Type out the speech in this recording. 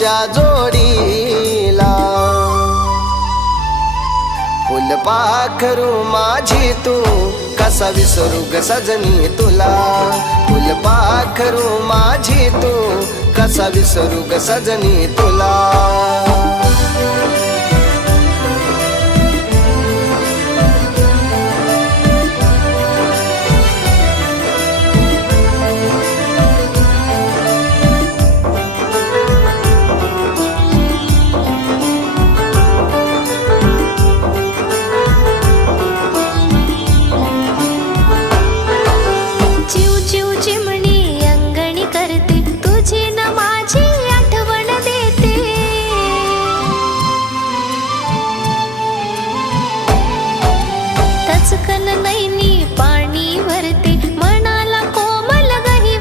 फुलांच्या जोडीला. फुलपाखरू माझी तू कसा विसरू ग सजनी तुला. फुलपाखरू माझी तू कसा विसरू ग सजनी तुला.